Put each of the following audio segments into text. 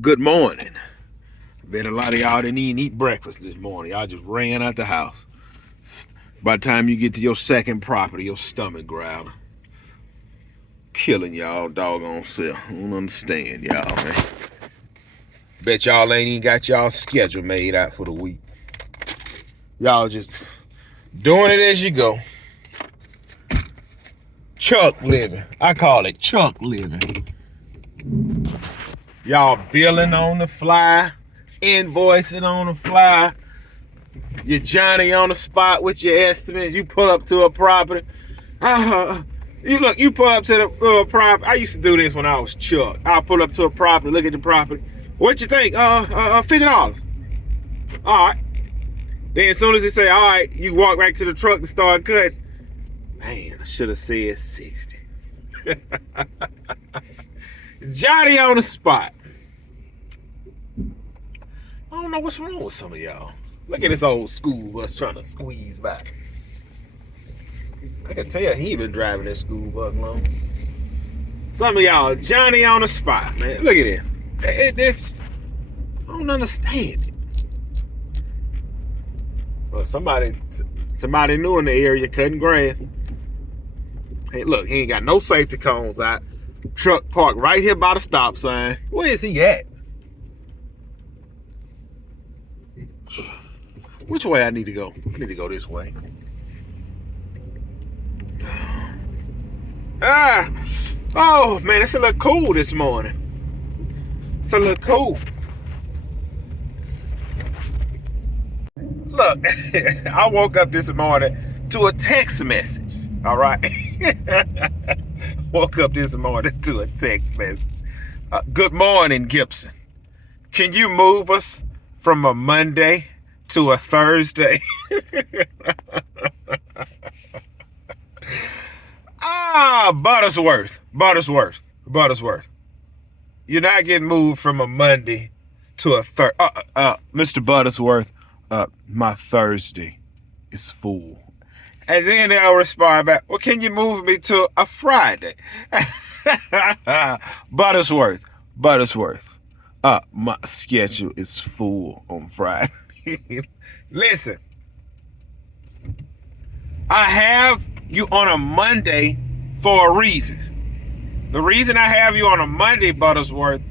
Good morning. Bet a lot of y'all didn't even eat breakfast this morning. Y'all just ran out the house. By the time you get to your second property, your stomach growling. Killing y'all doggone self. I don't understand y'all, man. Bet y'all ain't even got y'all schedule made out for the week. Y'all just doing it as you go. Chuck living. I call it Chuck living. Y'all billing on the fly, invoicing on the fly. You're Johnny on the spot with your estimates. You pull up to a property. You pull up to the property. I used to do this when I was Chuck. I'll pull up to a property, look at the property. What you think? $50. All right. Then as soon as they say, all right, you walk back to the truck and start cutting. Man, I should have said 60. Johnny on the spot. I don't know what's wrong with some of y'all. Look at this old school bus trying to squeeze back. I can tell he been driving this school bus long. Some of y'all, Johnny on the spot, man. Look at this. This I don't understand it. Well, somebody new in the area cutting grass. Hey, look, he ain't got no safety cones out. Truck parked right here by the stop sign. Where is he at? Which way I need to go? I need to go this way. Oh man, it's a little cool this morning. It's a little cool. Look, I woke up this morning to a text message. All right. Woke up this morning to a text message. Good morning, Gibson. Can you move us from a Monday to a Thursday? Buttersworth. You're not getting moved from a Monday to a Thursday. Mr. Buttersworth, my Thursday is full. And then they'll respond back, well, can you move me to a Friday? Buttersworth, my schedule is full on Friday. Listen, I have you on a Monday for a reason. The reason I have you on a Monday, Buttersworth,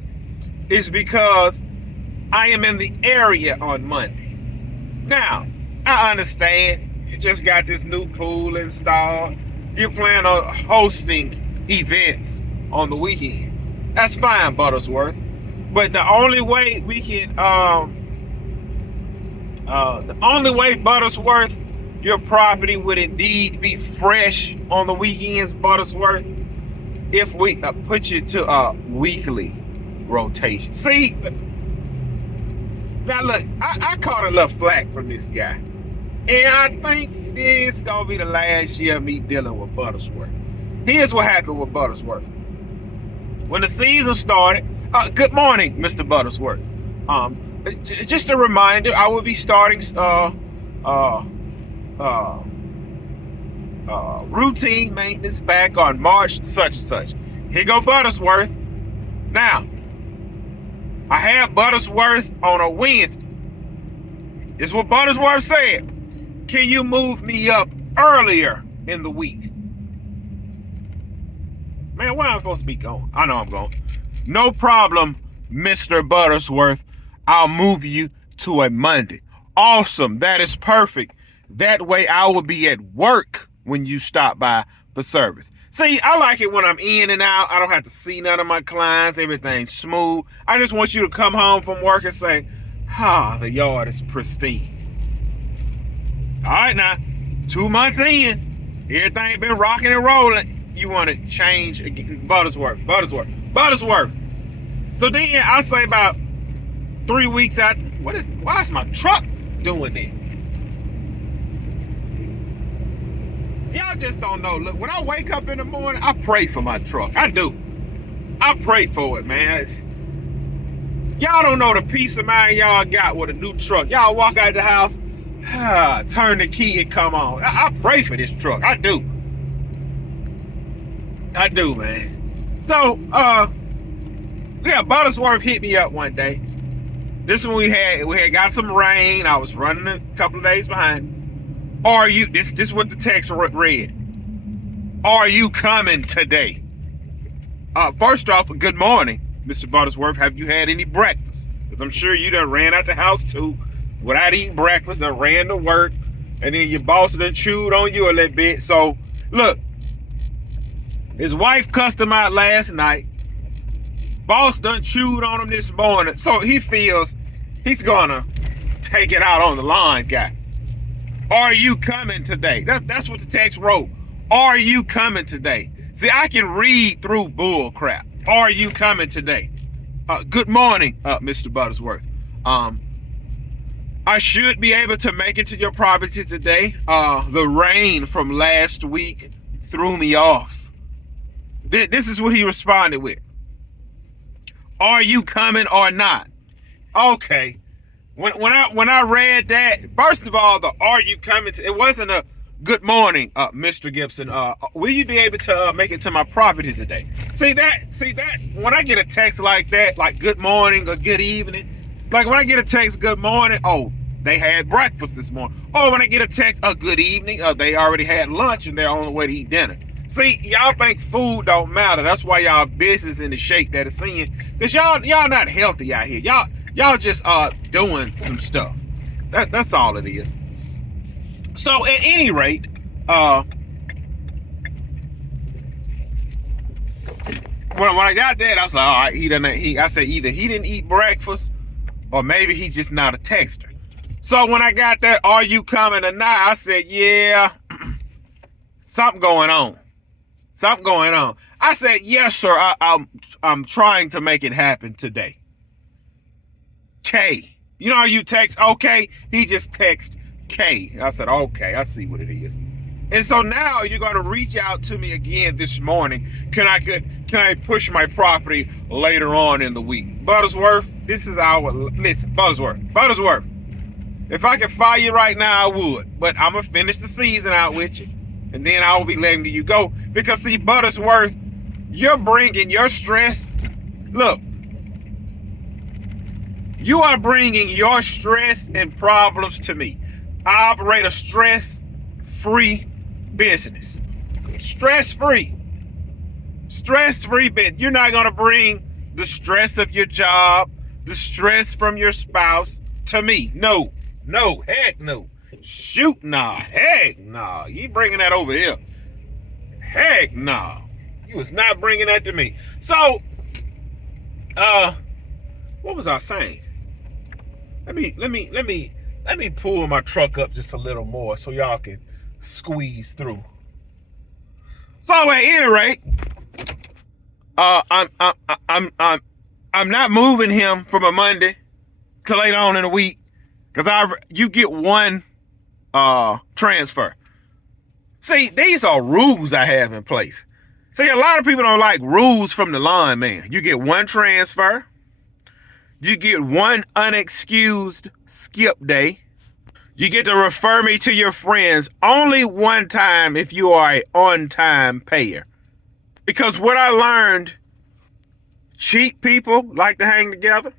is because I am in the area on Monday. Now, I understand you just got this new pool installed. You plan on hosting events on the weekend. That's fine, Buttersworth. But the only way we can, Buttersworth, your property would indeed be fresh on the weekends, Buttersworth, if we put you to a weekly rotation. See, now look, I caught a little flack from this guy. And I think this gonna be the last year of me dealing with Buttersworth. Here's what happened with Buttersworth. When the season started, good morning, Mr. Buttersworth. Just a reminder, I will be starting routine maintenance back on March such and such. Here go Buttersworth. Now, I have Buttersworth on a Wednesday. This is what Buttersworth said. Can you move me up earlier in the week? Man, where am I supposed to be going? I know I'm going. No problem, Mr. Buttersworth. I'll move you to a Monday. Awesome. That is perfect. That way I will be at work when you stop by for service. See, I like it when I'm in and out. I don't have to see none of my clients. Everything's smooth. I just want you to come home from work and say, the yard is pristine. All right, now, 2 months in, everything been rocking and rolling. You want to change again, Buttersworth. So then I say about 3 weeks out, why is my truck doing this? Y'all just don't know. Look, when I wake up in the morning, I pray for my truck. I do. I pray for it, man. Y'all don't know the peace of mind y'all got with a new truck. Y'all walk out the house, turn the key and come on. I pray for this truck. I do, man. So, Yeah, Buttersworth hit me up one day. This one we had got some rain. I was running a couple of days behind. Are you this is what the text read? Are you coming today? First off, good morning, Mr. Buttersworth. Have you had any breakfast? Because I'm sure you done ran out the house too without eating breakfast, done ran to work, and then your boss done chewed on you a little bit. So look, his wife cussed him out last night. Boss done chewed on him this morning. So he feels he's gonna take it out on the line guy. Are you coming today? That's what the text wrote. Are you coming today? See, I can read through bull crap. Are you coming today? Good morning, Mr. Buttersworth. I should be able to make it to your property today. The rain from last week threw me off. This is what he responded with. Are you coming or not? Okay. When I read that, first of all, the are you coming to, it wasn't a good morning, Mr. Gibson. Will you be able to make it to my property today? See that, when I get a text like that, like good morning or good evening, like when I get a text good morning, oh, they had breakfast this morning. Oh, when I get a text, good evening, they already had lunch and they're on the way to eat dinner. See, y'all think food don't matter. That's why y'all business in the shape that it's in. Because y'all not healthy out here. Y'all just doing some stuff. That's all it is. So at any rate, when I got that, I was like, all right, I said either he didn't eat breakfast or maybe he's just not a texter. So when I got that, are you coming or not? I said, yeah, something going on. Something going on. I said, yes, sir. I'm trying to make it happen today. K. You know how you text okay? He just texted K. I said, okay, I see what it is. And so now you're going to reach out to me again this morning. Can I push my property later on in the week? Buttersworth, this is listen, Buttersworth. If I could fire you right now, I would. But I'm going to finish the season out with you. And then I will be letting you go. Because see, Buttersworth, you're bringing your stress. Look, you are bringing your stress and problems to me. I operate a stress-free business. Stress-free. Stress-free business. You're not going to bring the stress of your job, the stress from your spouse to me. No, heck no. Shoot, nah, heck nah. You bringing that over here. Heck nah. You was not bringing that to me. So, what was I saying? Let me pull my truck up just a little more so y'all can squeeze through. So at any rate, I'm not moving him from a Monday to later on in the week because you get one transfer. See, these are rules I have in place. See, a lot of people don't like rules from the lineman. You get one transfer. You get one unexcused skip day. You get to refer me to your friends only one time if you are an on-time payer. Because what I learned, cheap people like to hang together.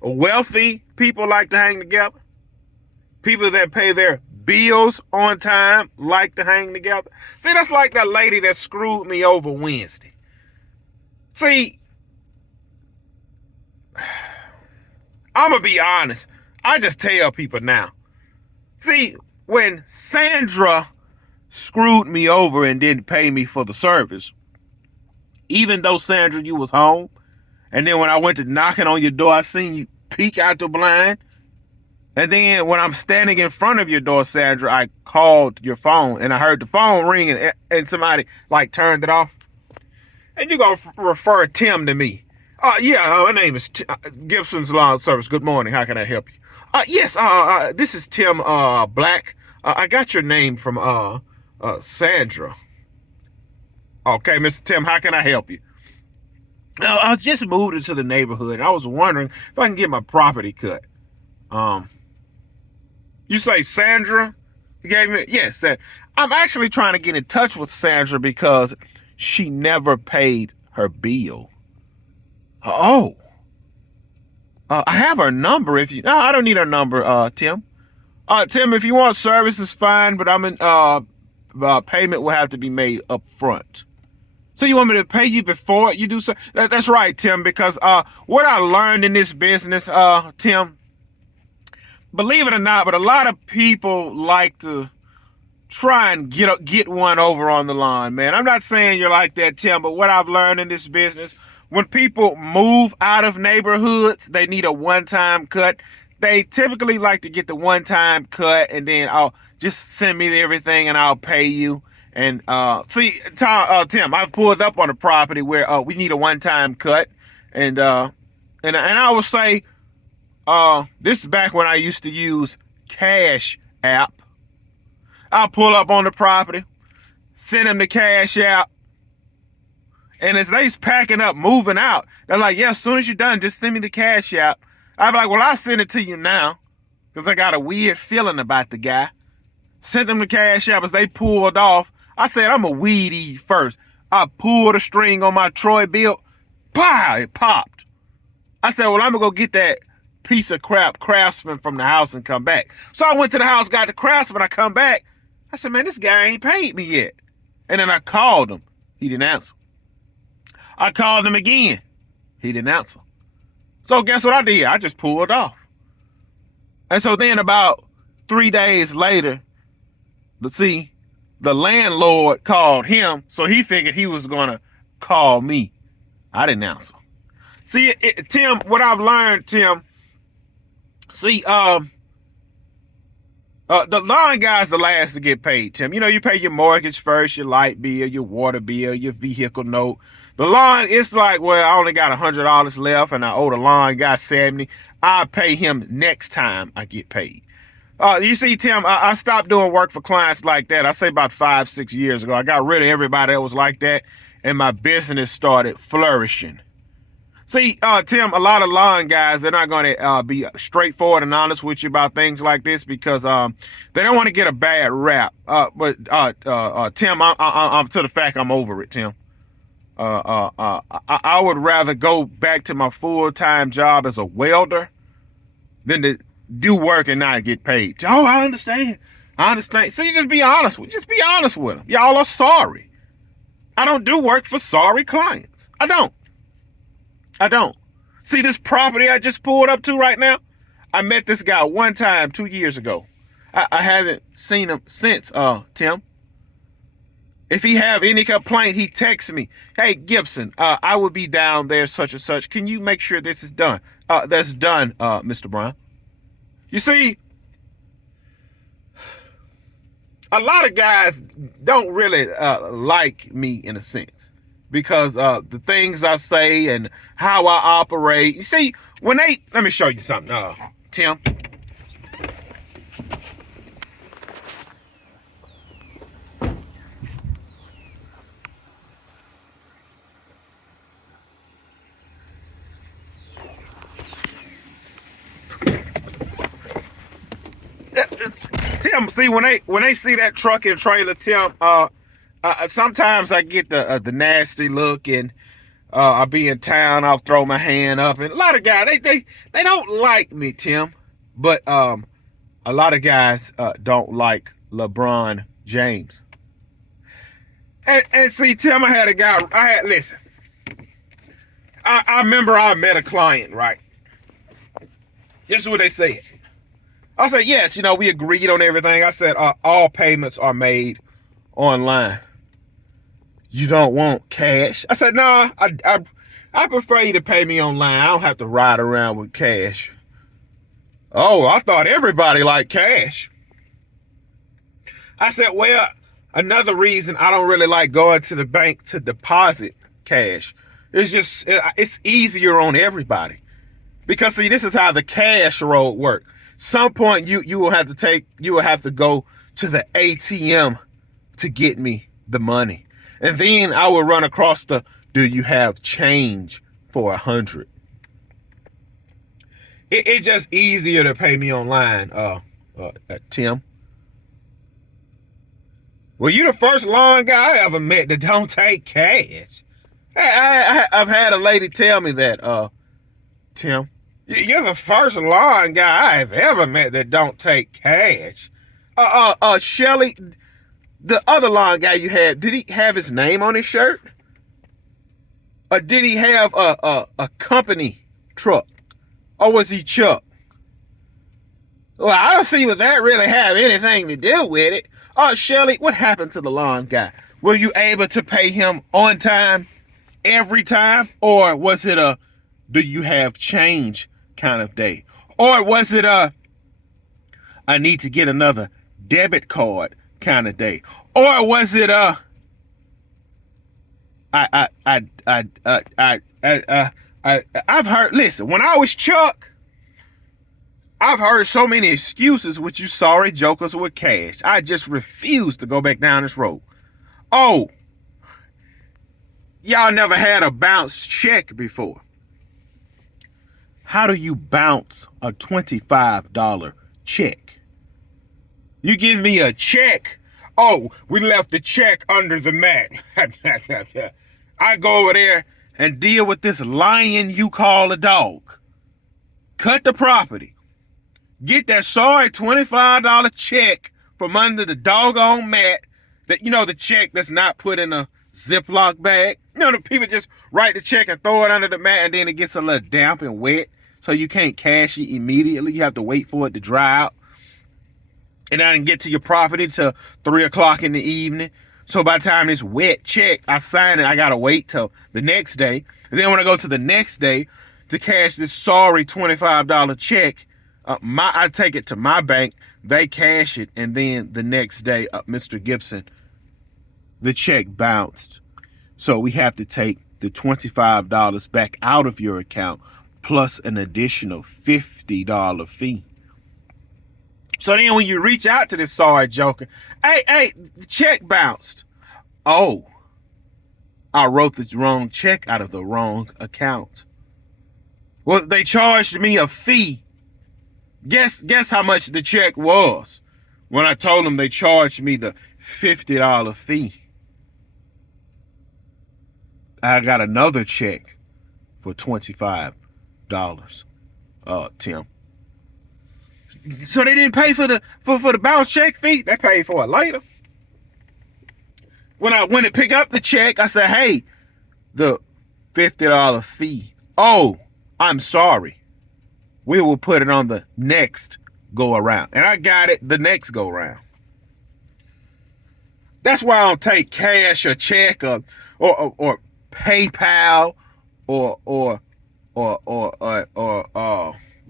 Wealthy people like to hang together. People that pay their bills on time like to hang together. See, that's like that lady that screwed me over Wednesday. See, I'm going to be honest. I just tell people now. See, when Sandra screwed me over and didn't pay me for the service, even though, Sandra, you was home, and then when I went to knocking on your door, I seen you peek out the blind, and then when I'm standing in front of your door, Sandra, I called your phone, and I heard the phone ring, and somebody, turned it off. And you're going to refer Tim to me. Yeah, my name is Gibson's Lawn Service. Good morning. How can I help you? Yes, this is Tim Black. I got your name from Sandra. Okay, Mr. Tim, how can I help you? I was just moved into the neighborhood. And I was wondering if I can get my property cut. You say Sandra? You gave me? Yes, I'm actually trying to get in touch with Sandra because she never paid her bill. Oh, I have her number. If you, no, I don't need her number, Tim. Tim, if you want service, it's fine, but payment will have to be made up front. So you want me to pay you before you do so? That's right, Tim, because what I learned in this business, Tim, believe it or not, but a lot of people like to try and get one over on the line, man. I'm not saying you're like that, Tim, but what I've learned in this business, when people move out of neighborhoods, they need a one-time cut. They typically like to get the one-time cut, and then I'll just send me everything and I'll pay you. And Tim, I've pulled up on a property where we need a one-time cut, and I would say this is back when I used to use Cash App. I'll pull up on the property, send them the Cash App, and as they's packing up, moving out, they're like, yeah, as soon as you're done, just send me the Cash App. I'd be like, well, I'll send it to you now, because I got a weird feeling about the guy. Sent them the Cash App. As they pulled off, I said, I'm a weed eat first. I pulled a string on my Troy bill. Pow! It popped. I said, well, I'm going to go get that piece of crap Craftsman from the house and come back. So I went to the house, got the Craftsman. I come back. I said, man, this guy ain't paid me yet. And then I called him. He didn't answer. I called him again. He didn't answer. So guess what I did? I just pulled off. And so then about 3 days later, let's see, the landlord called him, so he figured he was going to call me. I didn't answer. See, Tim, what I've learned, Tim, see, the lawn guy's the last to get paid, Tim. You know, you pay your mortgage first, your light bill, your water bill, your vehicle note. The lawn, it's like, well, I only got $100 left and I owe the lawn guy $70. I'll pay him next time I get paid. You see, Tim, I stopped doing work for clients like that. I say about 5-6 years ago. I got rid of everybody that was like that, and my business started flourishing. See, Tim, a lot of lawn guys, they're not going to be straightforward and honest with you about things like this because they don't want to get a bad rap. But Tim, I'm to the fact I'm over it, Tim. I would rather go back to my full-time job as a welder than to do work and not get paid. Oh, I understand. See, just be honest with them. Y'all are sorry. I don't do work for sorry clients. I don't. See this property I just pulled up to right now? I met this guy one time 2 years ago. I haven't seen him since, Tim. If he have any complaint, he texts me. Hey, Gibson, I will be down there such and such. Can you make sure this is done? That's done, Mr. Brown. You see, a lot of guys don't really like me in a sense because the things I say and how I operate. You see, let me show you something, Tim. Tim, see when they see that truck and trailer, Tim, sometimes I get the nasty look, and I'll be in town, I'll throw my hand up, and a lot of guys they don't like me, Tim, but a lot of guys don't like LeBron James. And see, Tim, listen. I remember I met a client, right? This is what they said. I said, yes, we agreed on everything. I said, all payments are made online. You don't want cash? I said, no, I prefer you to pay me online. I don't have to ride around with cash. Oh, I thought everybody liked cash. I said, well, another reason I don't really like going to the bank to deposit cash. It's easier on everybody. Because see, this is how the cash road works. Some point you will have to go to the ATM to get me the money. And then I will run across do you have change for 100? It's just easier to pay me online, Tim. Well, you the first lawn guy I ever met that don't take cash. I've had a lady tell me that, Tim, you're the first lawn guy I've ever met that don't take cash. Shelly, the other lawn guy you had, did he have his name on his shirt? Or did he have a company truck? Or was he Chuck? Well, I don't see what that really have anything to do with it. Shelly, what happened to the lawn guy? Were you able to pay him on time every time? Or was it a do you have change kind of day? Or was it a I need to get another debit card kind of day? Or was it a I've heard, listen, when I was Chuck, I've heard so many excuses with you sorry jokers with cash. I just refuse to go back down this road. Oh, y'all never had a bounce check before. How do you bounce a $25 check? You give me a check. Oh, we left the check under the mat. I go over there and deal with this lion you call a dog. Cut the property. Get that sorry $25 check from under the doggone mat. That, you know, the check that's not put in a Ziploc bag. You know, the people just write the check and throw it under the mat, and then it gets a little damp and wet, so you can't cash it immediately. You have to wait for it to dry out. And I didn't get to your property till 3 o'clock in the evening. So by the time it's wet check, I sign it, I gotta wait till the next day. And then when I go to the next day to cash this sorry $25 check, I take it to my bank, they cash it, and then the next day, Mr. Gibson, the check bounced. So we have to take the $25 back out of your account plus an additional $50 fee. So then when you reach out to this sorry joker, hey, the check bounced. Oh, I wrote the wrong check out of the wrong account. Well, they charged me a fee. Guess how much the check was when I told them they charged me the $50 fee. I got another check for $25, Tim. So they didn't pay for the bounce check fee. They paid for it later. When I went to pick up the check, I said, hey, the $50 fee. Oh, I'm sorry. We will put it on the next go around. And I got it the next go around. That's why I don't take cash or check or PayPal or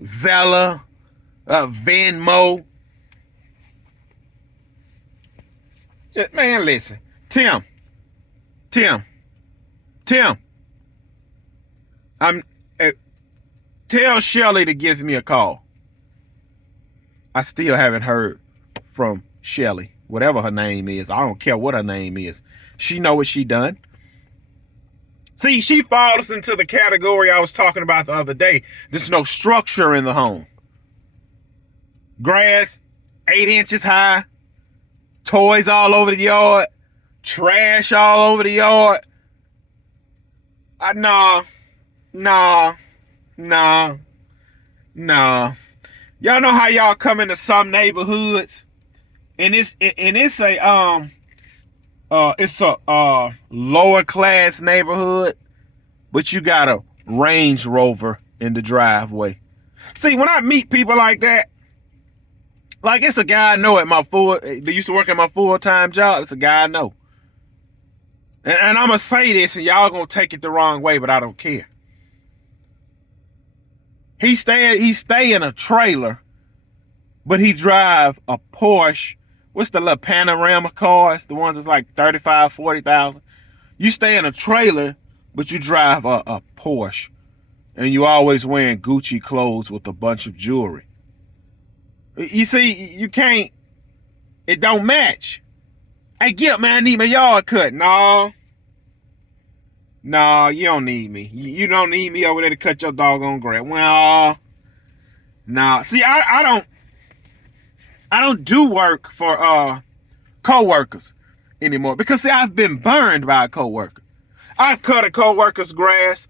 Zella, Venmo. Just, man, listen. Tim. Tell Shelly to give me a call. I still haven't heard from Shelly, whatever her name is. I don't care what her name is. She know what she done. See, she falls into the category I was talking about the other day. There's no structure in the home. Grass 8 inches high, toys all over the yard, trash all over the yard. Nah. Y'all know how y'all come into some neighborhoods and it's a lower class neighborhood, but you got a Range Rover in the driveway. See, when I meet people like that, like it's a guy I know they used to work at my full-time job. It's a guy I know. And I'm going to say this, and y'all going to take it the wrong way, but I don't care. He stay in a trailer, but he drive a Porsche. What's the little panorama cars? The ones that's like 35, 40,000. You stay in a trailer, but you drive a Porsche. And you always wearing Gucci clothes with a bunch of jewelry. You see, you can't, it don't match. Hey, Gip, man, I need my yard cut. No, you don't need me. You don't need me over there to cut your doggone grass. Well, nah. See, I don't do work for co-workers anymore because see, I've been burned by a co-worker. I've cut a coworker's grass.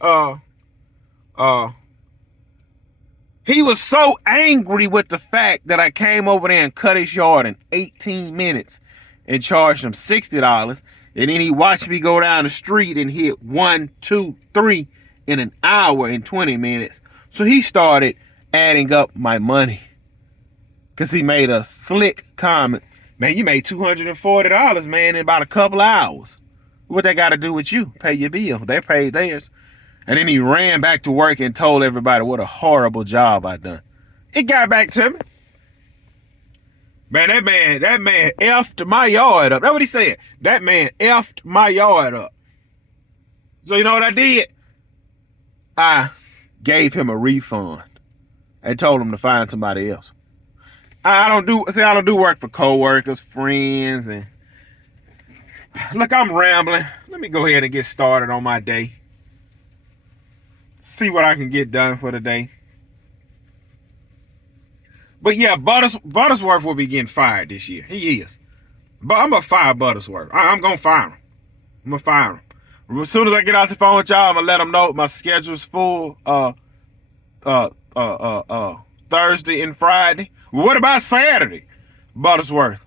He was so angry with the fact that I came over there and cut his yard in 18 minutes and charged him $60. And then he watched me go down the street and hit 1, 2, 3 in an hour and 20 minutes. So he started adding up my money. Because he made a slick comment. Man, you made $240, man, in about a couple hours. What that got to do with you? Pay your bill. They paid theirs. And then he ran back to work and told everybody what a horrible job I done. It got back to me. Man, that man effed my yard up. That's what he said. That man effed my yard up. So you know what I did? I gave him a refund and told him to find somebody else. I don't do work for coworkers, friends, and look, I'm rambling. Let me go ahead and get started on my day. See what I can get done for the day. But yeah, Buttersworth will be getting fired this year. He is. But I'm going to fire Buttersworth. I'm going to fire him. I'm going to fire him. As soon as I get off the phone with y'all, I'm going to let them know my schedule's full Thursday and Friday. What about Saturday? Buttersworth,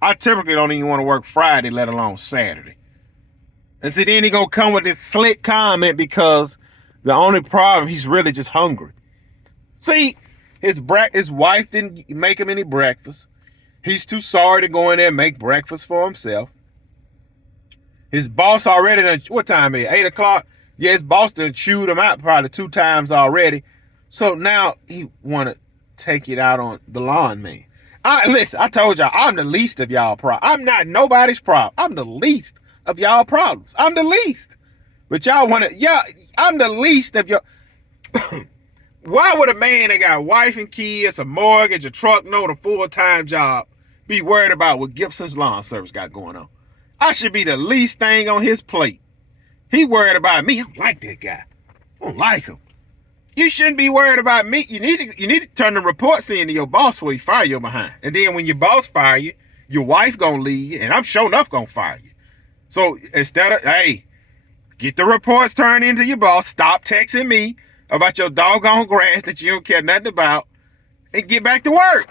I typically don't even want to work Friday, let alone Saturday. And see, then he going to come with this slick comment because the only problem, he's really just hungry. See, his wife didn't make him any breakfast. He's too sorry to go in there and make breakfast for himself. His boss already done, what time is it? 8 o'clock? Yeah, his boss done chewed him out probably 2 times already. So now he want to take it out on the lawn man. Listen, I told y'all, I'm the least of y'all problems. I'm not nobody's problem. I'm the least of y'all problems. I'm the least. But y'all want to, yeah, I'm the least of your... Why would a man that got a wife and kids, a mortgage, a truck note, a full-time job, be worried about what Gibson's Lawn Service got going on? I should be the least thing on his plate. He worried about me. I don't like that guy. I don't like him. You shouldn't be worried about me. You need to turn the reports in to your boss before he fire you behind. And then when your boss fire you, your wife gonna leave you, and I'm sure enough gonna fire you. So instead of, hey, get the reports turned into your boss. Stop texting me about your doggone grass that you don't care nothing about, and get back to work.